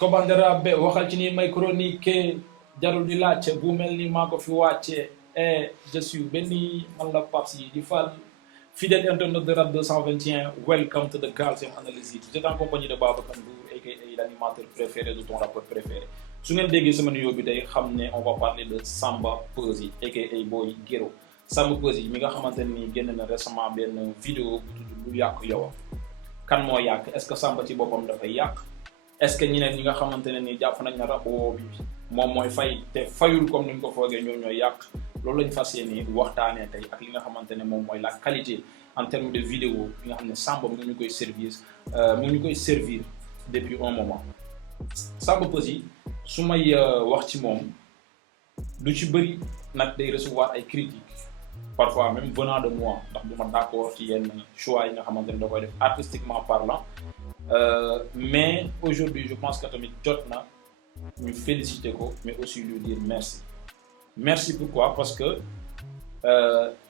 Kobanderaɓe waxal ci ni may chronique jarul di laajte bu mel ni maa ko fi wàcce je suis Benny man la Pape Sy di Fall fidèle internaute de Rap 221. Welcome to the Galsen Analysis. Vous êtes en compagnie de Babacar Ndour aka l'animateur préféré de ton rappeur préféré. su ngeen déggee sama nuyoo bi tey xam ne on va parler de Samba Peuzzi aka Boy Guiro. Samba Peuzzi mi nga xamante ni génn na récemment benn vidéo bu tudd lu yàq yow kan moo yàq est-ce que Samba ci boppam dafay yàq est-ce que ñeneen ñi nga xamante ne ni jàpp nañ na rap woo bi moom mooy fay te fayul comme ni ñu ko foogee ñoo ñooy yàq loolu lañ fas yéene waxtaanee tey ak li nga xamante ne moom mooy la qualité en termes de vidéo bi nga xam ne Samba mu ngi ñu koy servir depuis un moment. Samba Peuzzi su may wax ci moom lu ci bëri nag day recevoir ay critiques parfois même venant de moi ndax du ma d'accord ci yenn choix yi nga xamante ne da koy def artistiquement parlant. Mais aujourd'hui je pense que tamit jot na ñu féliciter ko mais aussi lui dire merci pourquoi parce que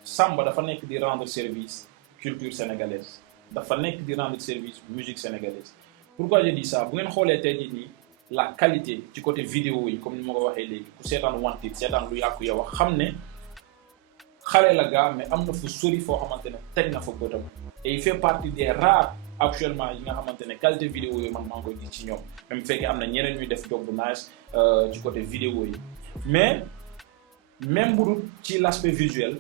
Samba dafa nekk di rendre service culture sénégalaise dafa nekk di rendre service musique sénégalaise. Pourquoi je dis ça bu ngeen xoolee tey jii nii la qualité ci côté vidéo yi comme ni ma ko waxee léegi ku seetaan wantit seetaan lu yàqu yow xam ne xale la gaa mais am na fu sori foo xamante ne teg na fa bëtam et il fait partie des rares actuellement yi nga xamante ne qualité vidéo yi man maa ngi koy gis ci ñoom même fekkee am na ñeneen ñuy def job bu nice ci côté vidéo yi mais même bu dul ci l'aspect visuel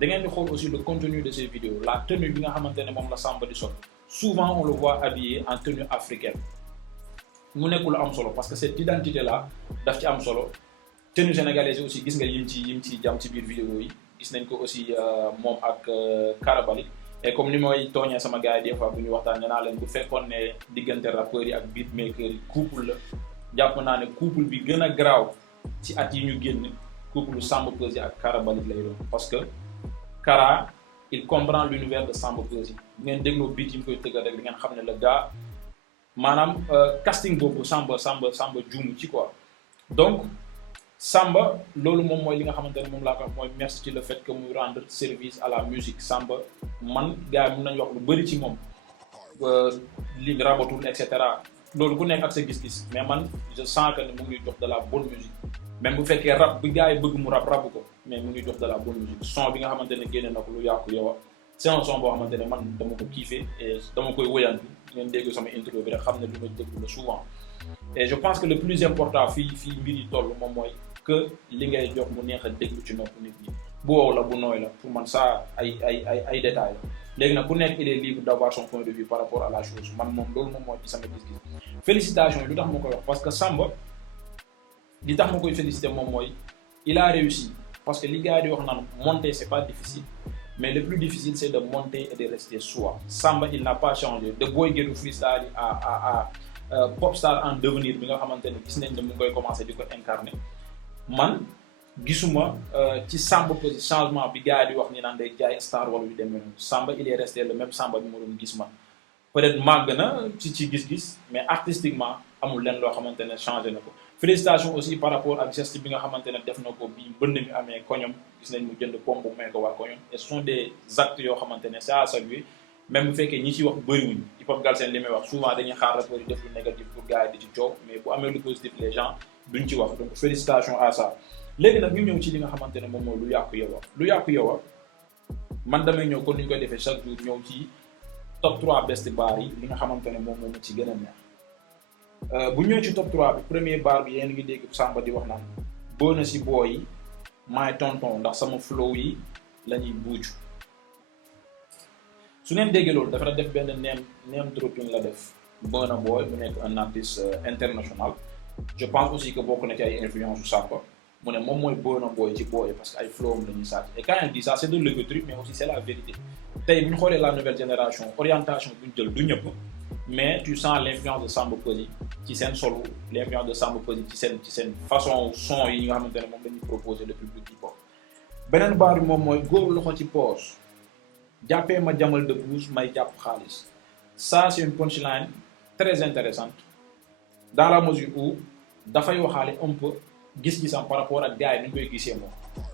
da ngeen di xool aussi le contenu de ces vidéos la tenue bi nga xamante ne moom la Samba di sol souvent on le voit habillé en tenue africaine mu nekk lu am solo parce que cette identité là daf ci am solo tenue sénégalaise aussi gis nga yim ci jam ci biir vidéo yi gis nañ ko aussi moom ak Karabalik et comme ni mooy tooñee sama gars yi des fois bu ñu waxtaan nee naa leen bu fekkoon ne diggante rappeurs yi ak beatmakers yi couple la jàpp naa ne couple bi gën a garaaw ci at yi ñu génn couple Samba Peuzzi ak Karabalik lay doon parce que Kara il comprend l'univers de Samba Peuzzi bu ngeen dégloo beat yi mu koy tëggal rek di ngeen xam ne le gars maanaam casting boobu Samba juumu ci quoi donc Samba loolu moom mooy li nga xamante ne moom laa ko wax mooy merci ci le fait que muy rendre service à la musique Samba man gars yi mën nañu wax lu bëri ci moom li rabatul et cetera loolu ku nekk ak sa gis-gis mais man je sens que ne mu ngi jox de la bonne musique même bu fekkee rap bi gars yi bëgg mu rabu ko mais mu ngi jox de la bonne musique son bi nga xamante ne génne na ko lu yàqu yow c'est un son boo xamante ne man dama ko kiffé et dama koy wëyantu ngeen dégg sama intro bi rek xam ne lu ma déglu la souvent et je pense que le plus important fii mbir yi toll moom mooy que li ngay jox mu neex a déglu ci nopp nit ñi bu wow la bu nooy la pour man ça ay détails la léegi nag ku nekk il est libre d'avoir son point de vue par rapport à la chose man moom loolu moom mooy ci sama gis-gis félicitations yi lu tax ma koy wax parce que Samba li tax ma koy féliciter moom mooy il a réussi parce que li gars yi di wax naan monter c'est pas difficile mais le plus difficile c'est de monter et de rester soi. Samba il n'a pas changé de Boy Guiro freestyle à pop star en devenir bi nga xamante ne gis nañ ne mu ngi koy commencer di ko incarner man gisuma ci Samba Peuzzi changement bi gars yi di wax ni naan day jaay star wala yu demee noonu Samba il est resté le même Samba bi ma doon gis man peut-être màgg na ci gis-gis mais artistiquement amul leen loo xamante ne changé na ko. Félicitations aussi par rapport ak geste bi nga xamante ne def na ko bi mbënd mi amee koñom gis nañ mu jënd pompe bu may ko waa koñom et ce sont des actes yoo xamante ne c'est à saluer même bu fekkee ñi ciy wax bëriwuñ hip hop Galsen li may wax souvent dañuy xaar rapport yi def lu négatif pour gars yi di ci coow mais bu amee lu positif les gens duñ ci wax donc félicitations à ça. léegi nag ñu ñëw ci li nga xamante ne moom mooy lu yàqu yow man damay ñëw kon ni ñu koy defee chaque jour ñëw ci top 3 best bar yi li nga xamante ne moom moo ci gën a neex. bu ñëwee ci top 3 bi premier bar bi yéen ngi dégg Samba di wax naan boo na si booy yi maay tonton ndax sama flow yi la ñuy buuju su ngeen déggee loolu dafa def benn name dropping la def Burna Boy mu nekk un artiste international je pense aussi que bokk na ci ay influence su Samba mu ne moom mooy Burna Boy ci booy parce que ay flow am la ñuy sàcc et quand il dit ça c'est de l'ego-trip mais aussi c'est la vérité tey bu ñu xoolee la nouvelle génération orientation bu ñu jël du ñëpp mais tu sens l'influence de Samba Peuzzi ci seen solo l'influence de Samba Peuzzi ci seen façon son yi nga xamante ne moom la ñuy proposer le public hip hop. beneen baar bi moom mooy góor loxo ci poche jàppee ma jamal de bouche may jàpp xaalis ça c'est une punchline très intéressante dans la mesure où dafay waxaale un peu gis-gisam par rapport ak gars yi ni ñu koy gisee moom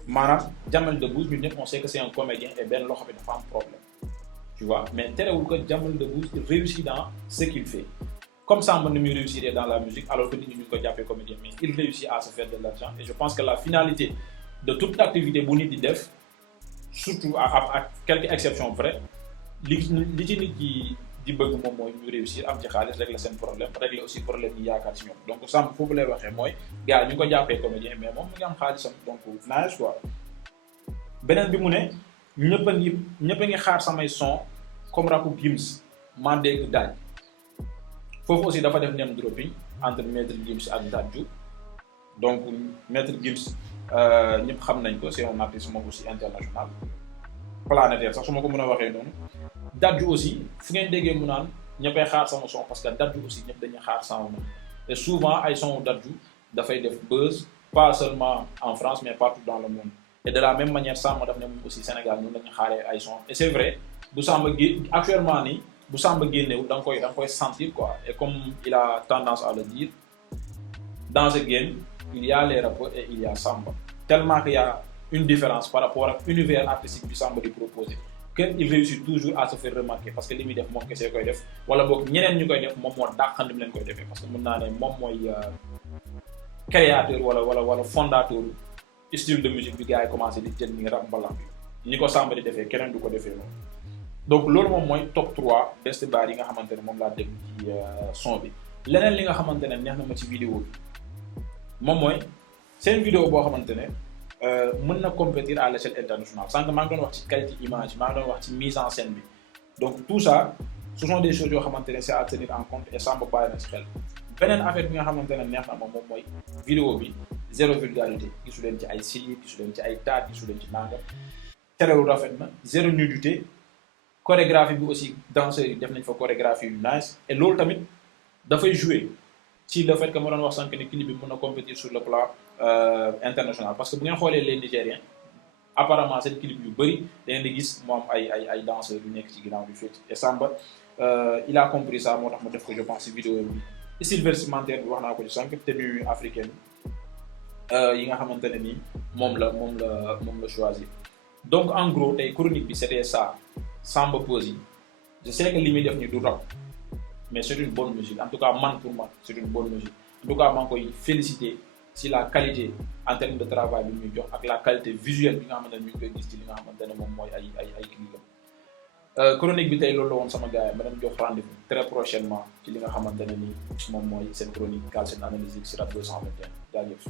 maanaam jamal de bouche ñun ñëpp on sait que c'est un comédien et benn loxo bi dafa am problème. Tu vois, mais terewul ko Jamel Debbouze il réussit dans ce qu'il fait comme Samba ni muy réussir dans la musique alors que nit ñi ñu ko jàppee comédien mais il réussit à se faire de l'argent et je pense que la finalité de toute activité bu nit di def surtout à quelques exceptions près li ci nit yi di bëgg moom mooy ñu réussir am ci xaalis régler seen problème régler aussi problème yi yaakaar ci ñoom donc Samba foofu lay waxee mooy gars yi ñu ko jàppee comédien mais moom mu ngi am xaalisam donc nice quoi. beneen bi mu ne ñëpp a ngi xaar samay son comme rapu Gims maa dégg daaj foofu aussi dafa def name dropping entre Maître Gims ak Dadju donc Maître Gims ñëpp xam nañ ko c'est un artiste moom aussi international planétaire sax su ma ko mën a waxee noonu. Dadju aussi fu ngeen déggee mu naan ñëppay xaar sama son parce que Dadju aussi ñëpp dañuy xaar son et souvent ay son Dadju dafay def buzz pas seulement en France mais partout dans le monde et de la même manière Samba daf ne moom aussi Sénégal ñun lañu xaaree ay son et c'est vrai bu Samba actuellement nii bu Samba génnewul da nga koy sentir quoi et comme il a tendance à le dire dans ce game il y a les rappeurs et il y a Samba tellement qu'il y a une différence par rapport ak univers artistique bi Samba di proposer que il réussit toujours à se faire remarquer parce que li muy def moom kese koy def wala boog ñeneen ñu koy def moom moo dàqandi mu leen koy defee parce que mën naa ne moom mooy créateur wala fondateur style de musique bi gars yi commencé di jël ni rap mbalax bi ñi ko Samba di defee keneen du ko defee noonu donc loolu moom mooy top 3 best bar yi nga xamante ne moom laa dégg ci son bi leneen li nga xamante ne neex na ma ci vidéo bi moom mooy seen vidéo boo xamante ne mën na compétir à l'échelle internationale sànq maa ngi doon wax ci qualité image maa ngi doon wax ci mise en scène bi donc tout ça ce sont des choses yoo xamante ne c'est à tenir en compte et Samba bàyyi na ci xel beneen affaire bi nga xamante ne neex na ma moom mooy vidéo bi zéro vulgarité gisu leen ci ay silib gisu leen ci ay taat gisu leen ci nangam terewul rafet na zéro nudité chorégraphie bi aussi danseurs yi def nañ fa chorégraphie yu nice et loolu tamit dafay jouer ci le fait que ma doon wax sànq ne clip bi mën na compétir sur le plan international parce que bu ngeen xoolee les Nigériens apparemment seen clip yu bëri da ngeen di gis moom ay danseurs yu nekk ci ginnaaw du fecc et Samba il a compris ça moo tax ma def ko je pense ci vidéo bi style vestimentaire bi wax naa ko ci sànq tenue africaine yi nga xamante ne nii moom la choisir donc en gros tey chronique bi c'était ça Samba Peuzzi je sais que li muy def ni du rap mais c'est une bonne musique en tout cas man pour moi c'est une bonne musique en tout cas maa ngi koy féliciter si la qualité en termes de travail bi ñuy jox ak la qualité visuelle bi nga xamante ne ñu ngi koy gis ci li nga xamante ne moom mooy ay clipam chronique bi tey loolu la woon sama gars yi ma leen jox rendez-vous très prochainement ci li nga xamante ne ni moom mooy seen chronique Galsen Analyse si Rap 221 jaajëf